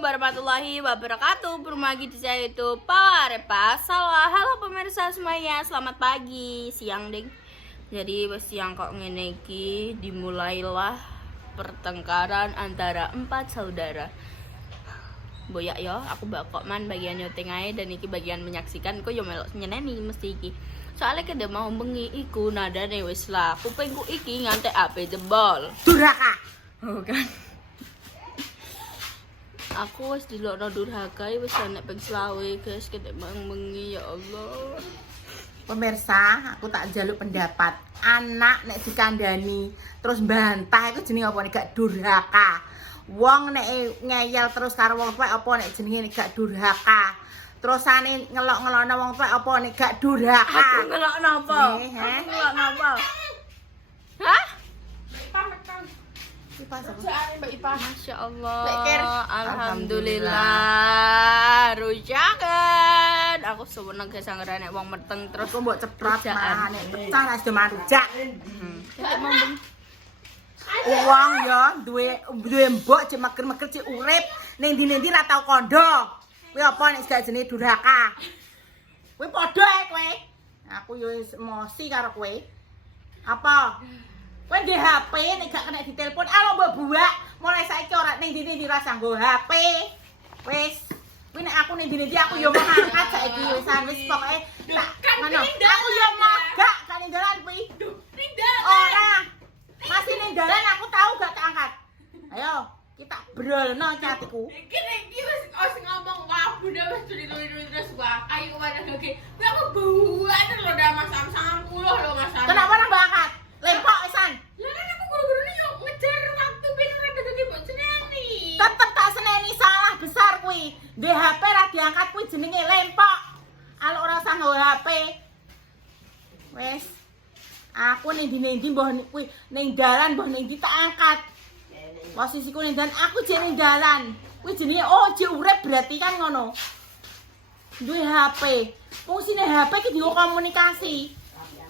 warahmatullahi wabarakatuh. Bermagi di saya itu Pawarepa. Salah. Halo pemirsa semuanya, selamat pagi, siang ding. Jadi siang kok ngene iki dimulailah pertengkaran antara 4 saudara. Boyak yo, aku bakok man bagian nyuting ae dan iki bagian menyaksikan kok yo melok nyeneni mesti iki. Soalnya kada mau bengi iku nadane wis lah. Kupingku iki ngantek ape jebol. Durhaka. Oh kan. Aku wis dilokno durhaka wis enek ping 20 guys, ketek bengi ya Allah. Pemirsa, aku tak jaluk pendapat. Anak nek dikandani terus bantah itu jenenge apa nek gak durhaka. Wong nek ngeyel terus karo wong tuwek apa nek jenenge gak durhaka. Terusane ngelok-ngelokno wong tuwek apa nek gak durhaka. Aku ngelokno apa? Aku ngelokno apa? Hah? Masya Allah. Alhamdulillah. Rujakan. Aku sewenang ge sanggerane wong meteng terus Kok mbok ceprot mah nek pecah ra sedo marujak. Wong ya duwe mbok cek meker-meker cek urip ning ndi-ndi ra tau kandha. Kuwi apa nek gak jenenge durhaka. Kuwi padha ae kowe. Aku yo emosi karo kowe. Apa? Kowe di HP nek gak kena ditelepon, alo mbok buak. Mulai saiki ora ning ndi-ndi ra sanggo HP. Wis. Kuwi nek aku ning ndi-ndi aku yo mau angkat saiki wis pokoke tak ngono. Aku yo magak kan ning dalan kuwi. Ora. Masih ning dalan aku tahu gak tak angkat. Ayo, kita brolno catiku. Iki wis ngomong wah bunda wis tuli-tuli terus wah ayo wadah lagi. Kuwi aku buat lho dah Mas 90 lho Mas. Kenapa ora mbak angkat? Lempok wisan. Lah kan aku guru-gurune yo ngejar waktu ben ora dadi mbok seneni. Tetep tak seneni salah besar kuwi. Di HP ra diangkat kuwi jenenge lempok. Alo ora usah nggawe HP. Wes. Aku ning ndi-ndi mbah kuwi ning dalan mbah ning ndi tak angkat. Posisiku ning dalan, aku jek ning dalan. Kuwi jenenge jek urip berarti kan ngono. Duwe HP. Fungsine HP ki dienggo komunikasi.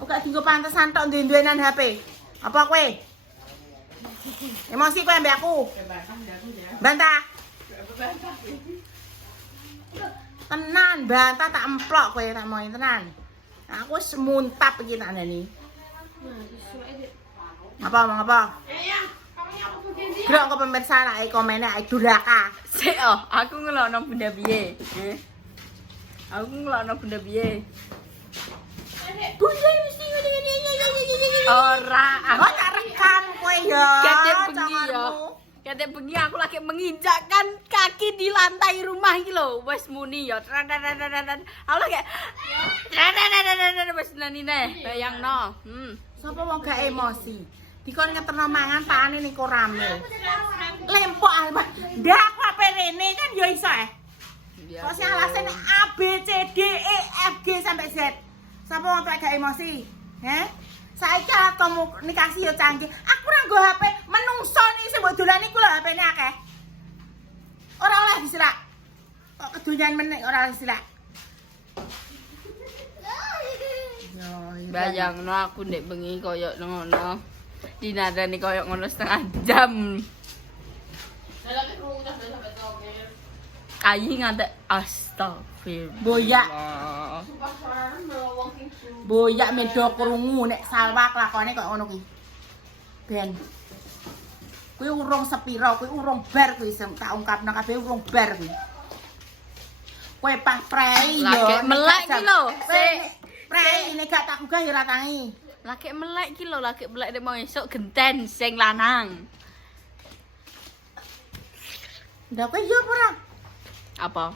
Ora dienggo pantesan tok duwe-duwenan HP. Apa kowe? Emosi kowe ambek aku. Bantah. Tenan, bantah tak emplok kowe tak mau tenan. Aku wis muntap iki tak ndani. Apa omong apa? Grok kok pemirsa nek komene ae durhaka. Sik aku ngelokno bunda piye? Aku ngelokno bunda piye? Bunda mesti ngene. Ora, aku Oh, tak rekam kowe ya. Ketek bengi ya. Ketek bengi aku lagi menginjakkan kaki di lantai rumah iki lho. Wis muni ya. Aku lagi wis nanine bayangno. Sapa wong gak emosi? Dikon ngeterno mangan pakane ning korame. Lempok alma. Ndak aku ape rene kan ya iso Kok sing alasane A B C D E F G sampai Z. Sapa wong gak emosi? Saiki alat komunikasi ya canggih. Aku ora nggo HP, menungso iki sing mbok dolani ku lho HP-ne akeh. Ora oleh diserak. Kok kedonyan meneh ora oleh diserak. Bayangno aku ndek bengi koyo ngono. Dinadani koyo ngono setengah jam. Ayi ngantek astagfirullah. Boyak medo krungu nek salwak lakone kok ngono kuwi. Ben. Kuwi urung sepiro, kuwi urung bar kuwi tak ungkapno kabeh urung bar kuwi. Kowe pah prei yo. Lagi melek iki lho. Sik. Prei nek gak tak gugah ya ora tangi. Lagi melek iki lho, lagi melek nek mau esuk genten sing lanang. Ndak kowe yo ora? Apa?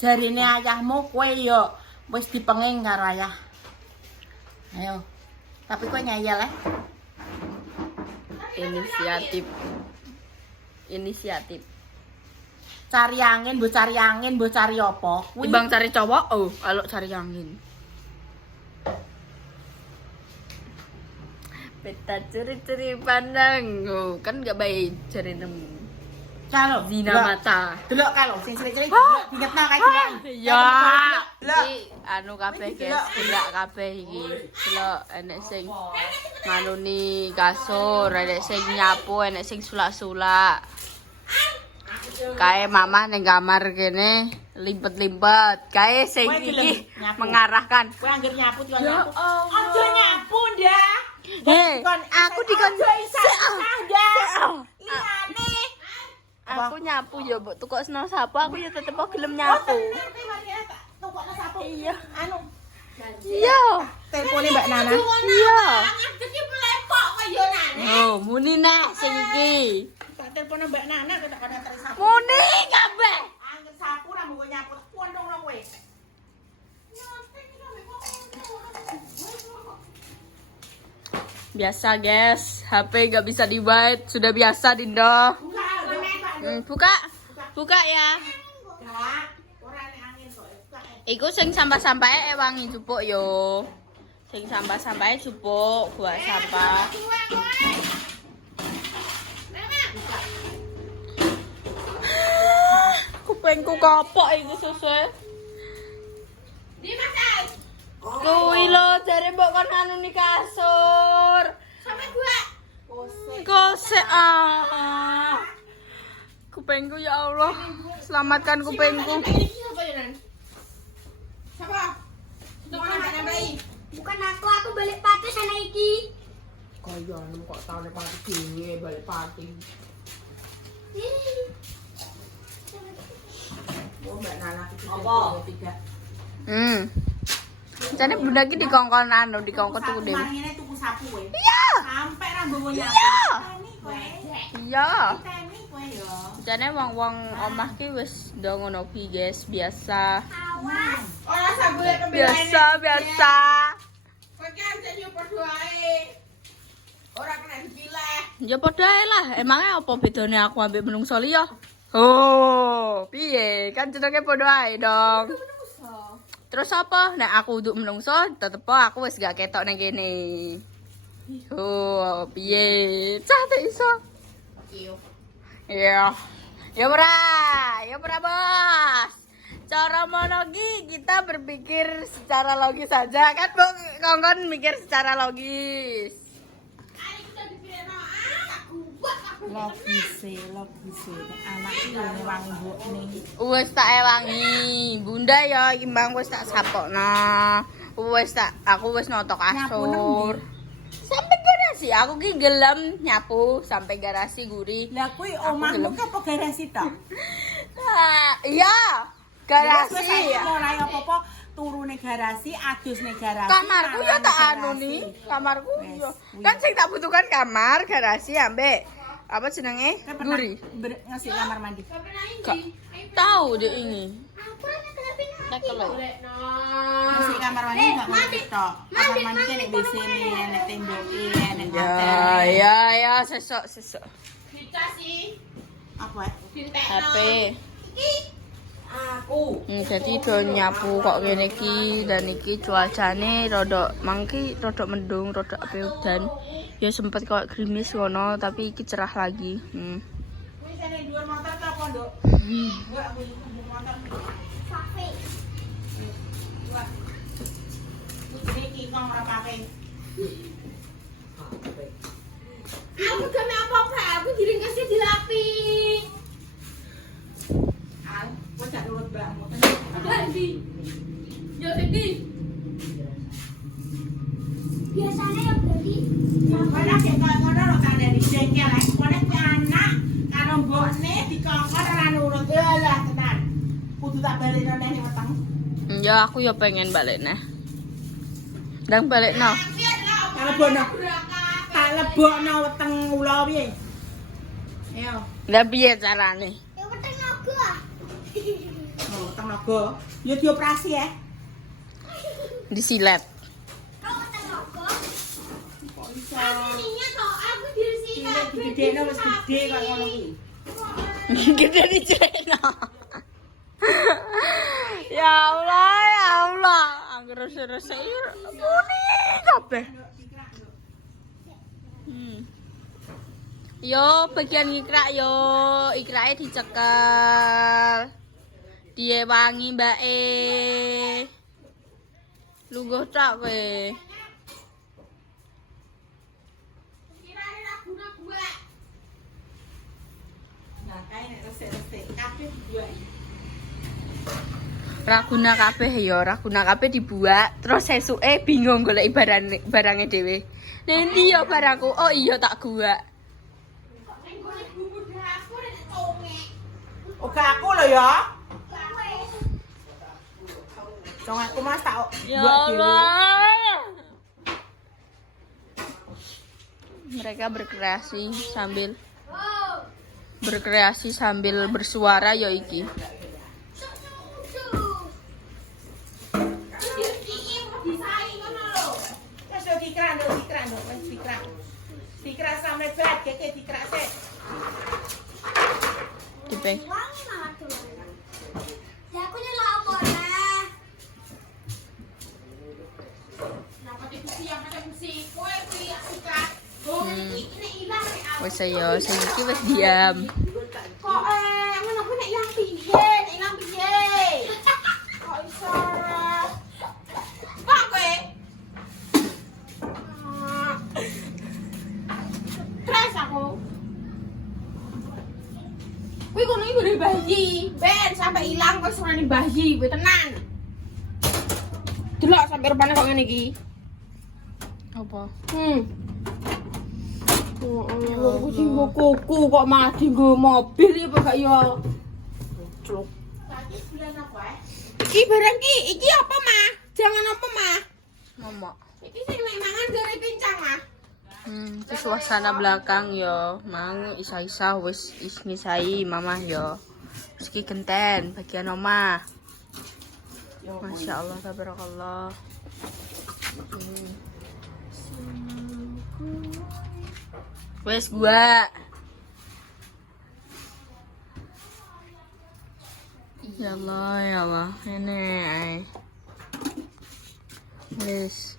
Jarine ayahmu kowe yo wis dipenging karo ayah. Ayo. Tapi kowe ngeyel Inisiatif. Cari angin, mbok cari apa? Timbang cari cowok, kalau cari angin. Beta curi-curi pandang, kan gak baik cari nemu. Kalau Zina mata. Delok kalau sing cilik-cilik diingetno kae iki. Ya. Delok. Iki anu kabeh guys, delok kabeh iki. Delok enek sing ngaluni kasur, enek sing nyapu, enek sing sulak-sulak. Kae mama ning kamar kene limpet-limpet. Kae sing Kowe gelem iki nyapu? mengarahkan. Kowe anggere nyapu kok Ya nyapu. Allah. Aja nyapu, Ndak. Hei, aku dikon Liyane. Aku nyapu ya, mbok tukok seno sapu aku ya tetep kok gelem nyapu. Tukokno sapu. Iya. Anu, Iya. telepone Mbak Nana. Iya. Iki melepok kaya nane. Oh, muni nah sing iki. Tak telepone Mbak Nana kadang-kadang terus sapu. Muni kabeh. Angger sapu ra mbok nyapu pondong nang kowe. Biasa guys, HP gak bisa di-white. Sudah biasa Dinda. Buka. Buka ya. Ora nek angin kok. Buka. Iku sing sampah-sampahe wangi jupuk yo. Sing sampah-sampahe jupuk buat sampah. Kupengku kopok iku susu. Di Mas. Kuwi lho jare mbok kon anu ni kasur. Sampai gua. Kosek ah. Kupengku ya Allah. Selamatkan kupengku. Ini siapa ya, Nan? Siapa? Untuk nambah-nambahin. Bukan aku balik pati sana iki. Kaya anu kok taune pati dhewe balik pati. Oh Mbak Nana iki apa? Jane bunda ki dikongkon anu, dikongkon tuku dhewe. Mari ngene tuku sapu kowe. Iya. Sampai ra mbawa nyapu. Iya. Teni kowe. Iya. Teni kowe yo. Jane wong-wong omah ki wis do ngono ki guys, biasa. Awas. Ora sabule pembelain. Biasa. Kowe kan jadi berdoae. Ora kena dipilah. Ya padha ae lah. Emangnya apa bedane aku ambek menungso liya? Oh, piye? Kan jenenge padha ae dong. Terus apa? Nek aku untuk menungso, tetep aku wis gak ketok nang kene. Oh, piye? Cah tak iso. Iya. Ya ora, Bos. Cara monogi kita berpikir secara logis saja kan, Bu? Kongkon mikir secara logis. Ayo kita dipilih aku buat aku. Logise nek anak iki yo wangi mbokne. Wis tak ewangi. Bunda ya imbang wis tak sapokno. Wis tak aku wis notok kasur. Sampai garasi aku ki gelem nyapu sampai garasi guri. Lah kuwi omahmu ki apa garasi tok? Iya, garasi. Ya mulai apa-apa turune garasi, adusne garasi. Kamarku ya tak garasi. anu nih, kamarku Wes, yo. wih. Kan sing tak butuhkan kamar, garasi ambek apa jenenge? Kowe pernah Guri. ngasih kamar mandi. Gak tahu deh ini. Aku anak kenapa Tak kelek. Ngasih kamar mandi enggak ngerti tok. Kamar mandi ki nek WC-ne, nek temboke, nek Ya, sesok. Kita sih. Apa? HP. Aku. Jadi do nyapu kok ngene iki dan iki cuacane rodok mangki rodok mendung, rodok ape udan. Ya sempet kok gerimis ngono tapi iki cerah lagi. Kuwi sene dhuwur motor ta apa, Nduk? Enggak, aku motor. Kafe. Wah. Iki kok ora pakai. Aku gak mau apa-apa, aku giring kasih dilapi. Al, kok jak nurut mbakmu. Ganti. Yo tadi. Biasanya yang berarti Kowe nek kok ngono lho kan dari jengkel ae. Kowe nek anak karo mbokne dikongkon ora nurut. Ya tenan. Kudu tak balekno neh weteng. Ya aku ya pengen balik nah. Ndang balik no. Tapi adalah Tak lebokno. berakah. Tak lebokno weteng ula piye? Ayo. Lah piye carane? yang penting aku. Oh, weteng naga. Ya dioperasi ya. Disilet. Kalau penting aku. Kok iso? Aslinya toh aku diri sini. Cilik digedhekno wis gedhe kok ngono kuwi. Gede di Cina. Ya Allah. Angger rese-rese muni kabeh. Yo, bagian ikrak yo. Ikrake dicekel. Diewangi mbake. Lungguh tok kowe. Kirain aku nak buat. Kae nek resik-resik kabeh dibuat. Raguna kabeh ya, raguna kabeh dibuat, terus sesuke bingung golek barangnya dhewe. Nanti ya barangku, oh iya tak gua. Oke aku lho ya. Cong aku Mas tak Ya buat dhewe. Allah. Mereka berkreasi sambil bersuara ya iki. Dikrak sampe berat, keke dikrak sik. Dipeng. Wangi malah tuh. Ya aku nyelak apa nah. Kenapa diskusi yang ada musik? Kowe kuwi suka. Oh, ini ilang nek Wes ya, sing iki wis diam. kok ngono kuwi nek ilang piye? Nek ilang piye? Kok iso? Pak kowe. Stres aku. Kuwi kono iki gede bayi. Ben sampai ilang kok surane bayi, kowe tenan. Delok sampai rupane kok ngene iki. Apa? Oh, kucing gue kuku kok malah tinggal mobil ya apa gak ya? Celuk. Tadi bulan apa Iki barang iki apa mah? Jangan apa mah? Mama. Iki sing nek mangan gara pincang mah. Itu suasana belakang yo, mang isa-isa wis ngisai mama yo. Meski genten bagian oma. Masya Allah, tabarakallah. Wes gua. Ya Allah, ini. Wes.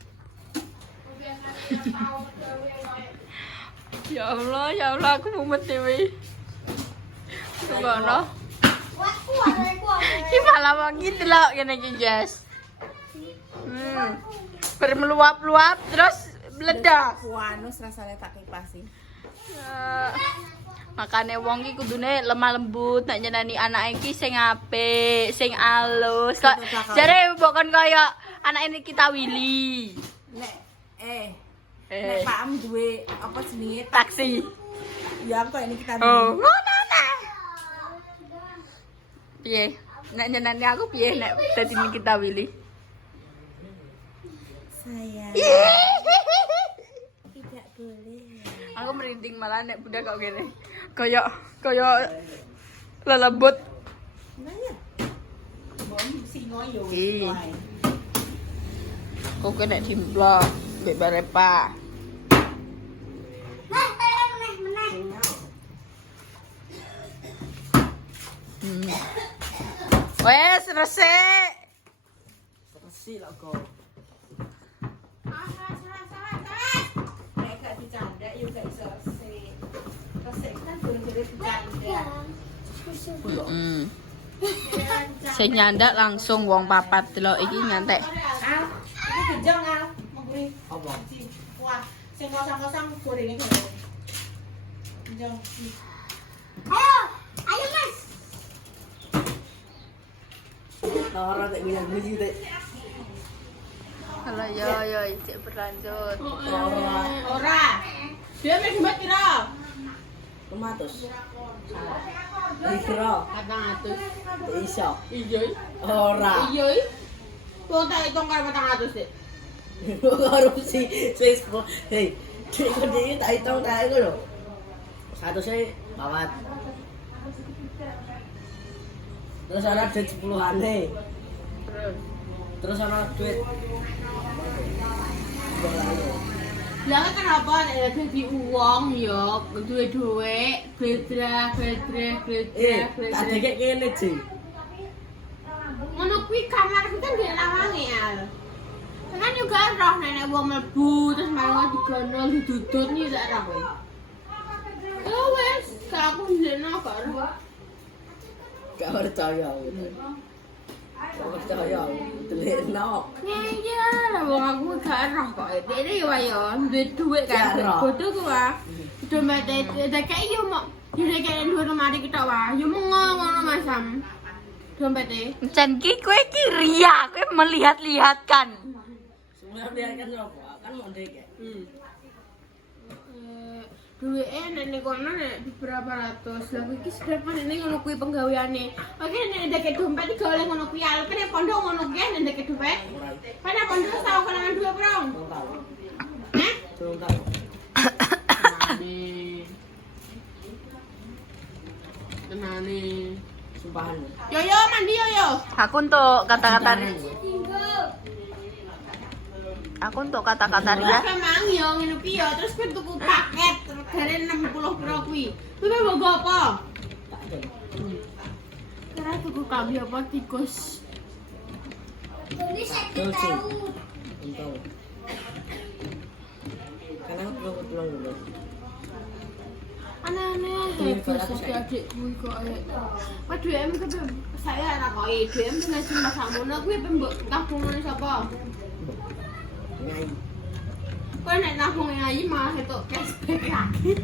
Ya Allah, aku mumet dewe. Ngono. Wah, kuat. Ki malah wong iki delok ngene iki, Jas. Bermeluap-luap terus meledak. Kuanus rasanya tak kipasi. Makane wong iki kudune lemah lembut nek nyeneni anak iki sing apik, sing alus. Kok jare bukan kaya anak ini kita Willy. Nek nek Pak Am duwe apa jenenge Taksi. ya kok ini kita Oh, ngono ta. Piye? Nek nyeneni aku piye nek dadi kita Willy? saya tidak boleh. Aku merinding malah nek budak kok gini. Kayak lelebut. Nanya. Bom singo yo. Ih. Kok kena dimblok mbek Barepa. Meneh. Wes resik. Resi lho kok. Nek gak dicanda yo gak iso resi. Resi kan durung-durung dicanda. Sing nyandak langsung wong papat delok iki nyantek. Al, ini genjong Al. Mengguri. Apa? Wah, sing ngosong-ngosong gorengnya kok. Genjong. Ayo Mas. Orang tak bilang begitu deh. Kalau yo cek berlanjut. Ora. Dia mesti buat kira. 500. Dikira. Kadang atus. Iso. Iya. Ora. Iya. Kok tak hitung karo 400 sih. Korupsi. Wis kok. Hei. Jadi tak hitung tak iku lho. 100 bawat. Terus ana duit 10-ane. Terus ana duit. Lah kenapa nek dadi uang ya duwe dhuwit, bedra. Tak dikek kene, Ji. Ngono kuwi kamar ku kan di lawange ya. Kan juga roh nenek wong mlebu terus malah digondol didudut iki tak roh kowe. Ya wes, gak aku njeno kok roh. Gak percaya. Gak percaya. Delekno. Iya, lah wong aku gak roh kok. Dene yo ayo duwe dhuwit kan. Gak roh. Bodoh ku ah. Udah mate kayak yo mau Jadi kayak dua lemari kita wah, yo ngono masam. Dompetnya. Jan ki kowe ki ria, kowe melihat-lihatkan. Sebenarnya biarkan apa? Kan mau dek. Duwe nek kono nek beberapa ratus. Lah iki sedep nek ngono kuwi penggaweane. Oke nek ndek dompet iki oleh ngono kuwi alep nek pondok ngono kuwi nek ndek dompet. Pada pondok tau kenangan dua bro. Hah? Belum tahu. Tenane. Sumpahan. Yo mandi yo. Aku untuk kata-kata Ria. Memang yo ngene ki yo terus kowe tuku paket regane 60 pro kuwi. Kuwi mbok apa? Tak ada. Kira tuku kambi apa tikus. Ini saya Belum tahu. tahu. Karena belum dulu. Aneh-aneh bisa adikku kok Pak DM ke saya anak kok DM dengan cuma sakmono kuwi pembok tabungane sapa? Nyai. Kok nek nabung Nyai malah ketok cashback lagi.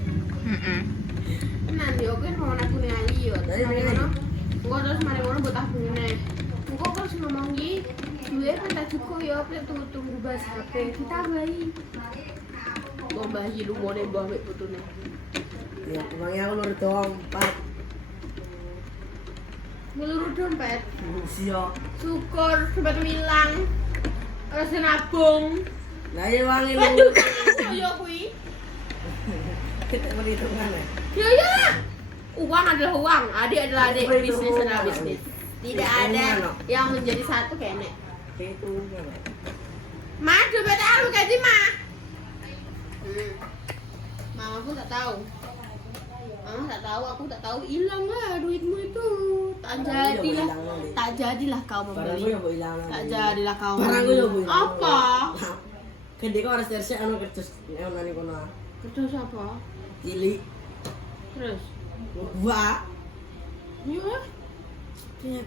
Tenan yo kan mau nabung Nyai yo. Terus mari ngono mbok tabungane. Engko terus ngomong iki duwe kan tak cukup yo tunggu bahas HP ditambahi. Mbok bayi lu mau nembah wek putune. Ya, emangnya aku nurut doang, Pak. Ngeluru dompet. Siap. Syukur dompet hilang. Harus nabung. Nah, ya wangi lu. Waduh, kan yo kuwi. Kita perhitungan ya. Ya. Uang adalah uang, adik adalah adik, bisnis adalah bisnis. Tidak ada yang menjadi satu kayak nek. Perhitungan ya. Ma, dompet aku gaji, Ma. Mama pun tak tahu. Mama tak tahu, aku tak tahu, hilang lah duitmu itu. Tak jadilah kau Barangku membeli. ya bu hilang. Tak jadilah kau Barangku ya bu membeli. hilang. Apa? Gede kok harus tersiap anu kertas nani kono. Kertas apa? Cilik. Terus? Gua. Ya,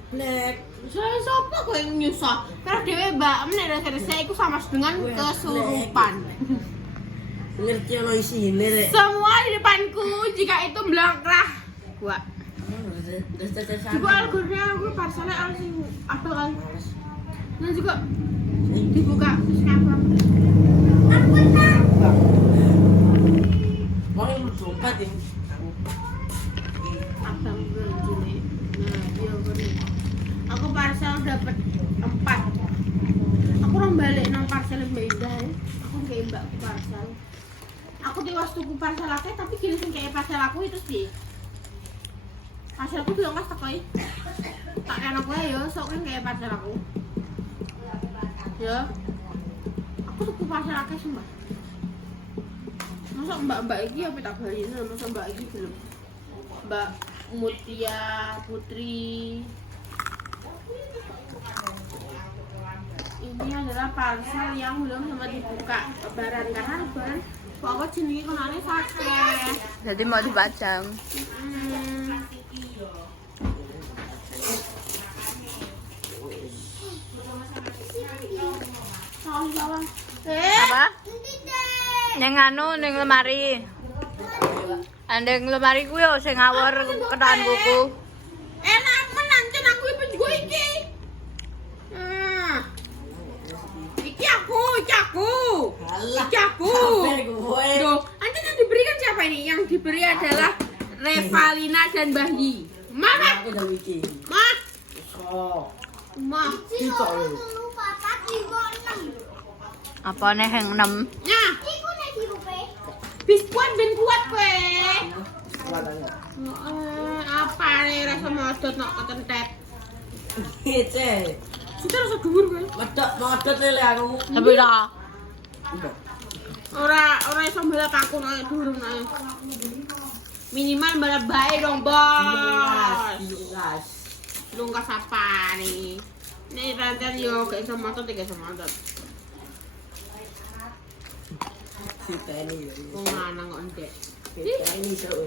Black. saya siapa kok yang nyusah? Karena dewe mbak, menurut saya itu sama dengan kesurupan. Ngerti ono isine rek. Semua di depanku jika itu melangkah. Gua. Juga algoritma gue parselnya harus apa kan? Dan juga dibuka terus ngapa? Mau yang dompet ini. Abang gue gini. Nah, iya bener. Aku parcel dapat 4. Aku orang balik nang parcel beda ya. Aku kayak mbak parcel. Aku tiwas tuku parcel aku tapi gini sing kayak parcel aku itu sih. Parcel aku bilang mas takoi. Tak kena gue ya, sok kan kayak parcel aku. Ya. Aku tuku parcel aku sih mbak. Masa mbak-mbak ini apa tak balik? Masa mbak ini belum. Mbak Mutia Putri. Ini adalah parcel yang belum sempat dibuka lebaran karena lebaran pokoknya jenis kenalnya sake. Jadi mau dipajang. Salah. Apa? Neng anu neng lemari. Andeng lemari ku yo sing ngawur ketan buku. Enak menancen aku ibu juga iki. Iki aku. Iki aku. Duh, nanti yang diberikan siapa ini? Yang diberi adalah Revalina dan Bahyi. Mama. Aku udah wiki. Ma. Oh. Ma. Kita lu. Apa nih yang 6? Nah. Biskuit ben kuat kowe. Selatan. Apa nih rasa modot nok ketentet. Kece. Kita rasa dhuwur kowe. Modot lele aku. Tapi lah. Ora iso mbalap aku nek dhuwur nek. Minimal mbalap bae dong, Bos. Lungkas apa nih? Nih rantan yo gak iso motot gak iso motot. Kita ini. Wong lanang kok ndek. Kita ini seru.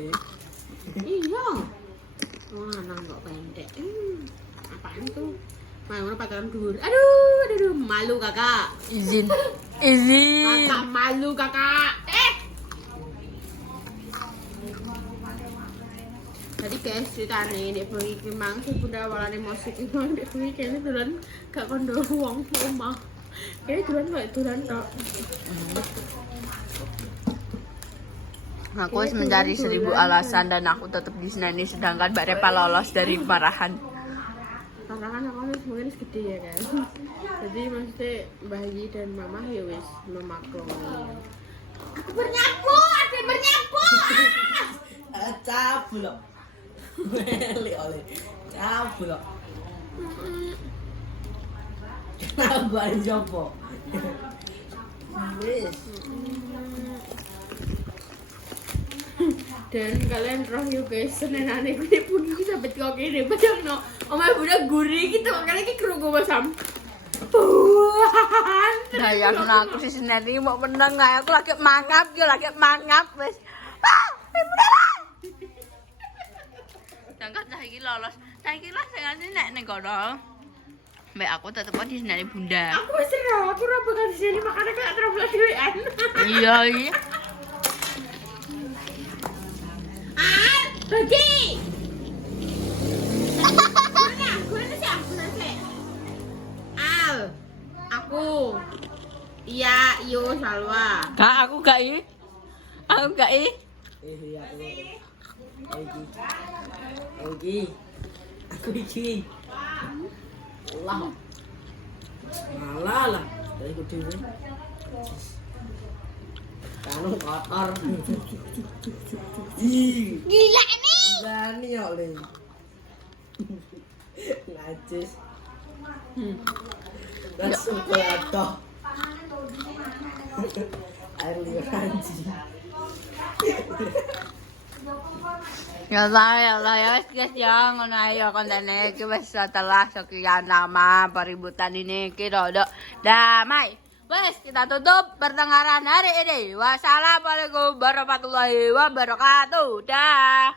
Iya. Wong lanang kok pendek. Apaan tuh? Mau pacaran dhuwur. Aduh, malu kakak. Izin. Kakak malu kakak. Jadi guys ceritane nek bengi iki mang sing bunda awalane musik iki mang nek bengi kene dolan gak kondo wong omah. Kene dolan kok dolan tok. Aku harus mencari 1000 alasan dan aku tetap di sini sedangkan Mbak Repa lolos dari marahan. Karena kan aku wis mungkin gede ya kan. Jadi maksudnya Mbah Yi dan Mama ya wis memaklumi. Aku bernyapu, ada bernyapu. Cabul. Meli oleh. Cabul. Kenapa jopo? Wis. Dan kalian roh yuk guys, senenane gue pun iki sampe kok kene bayangno. Omae bunda gurih gitu, makanya iki krungu masam. Bayangno aku si Sineri mau menang nggak? Aku lagi mangap, wes. Sedangkan saya ini lolos, saya kira saya ngasih nek kono. Mbak aku tetep di sini bunda. Aku wis roh, aku ora bakal di sini makanya kayak trouble dhewean. Iya iya. Bagi. Gue sih. Al, aku. Iya, iyo Salwa. Kak aku gak i. Aku gak i. Iya. Oke. Aku iki. Allah. Malah. Dari ku dhewe. Kanu kotor. Ih. Gila nih. Gani ya le. Najis. Langsung kotor. Air liur anjing. Ya Allah ya wes guys ya ngono ayo kontene iki wis setelah sekian lama peributan ini kita udah damai. Wes kita tutup pertengkaran hari ini. Wassalamualaikum warahmatullahi wabarakatuh. Dah.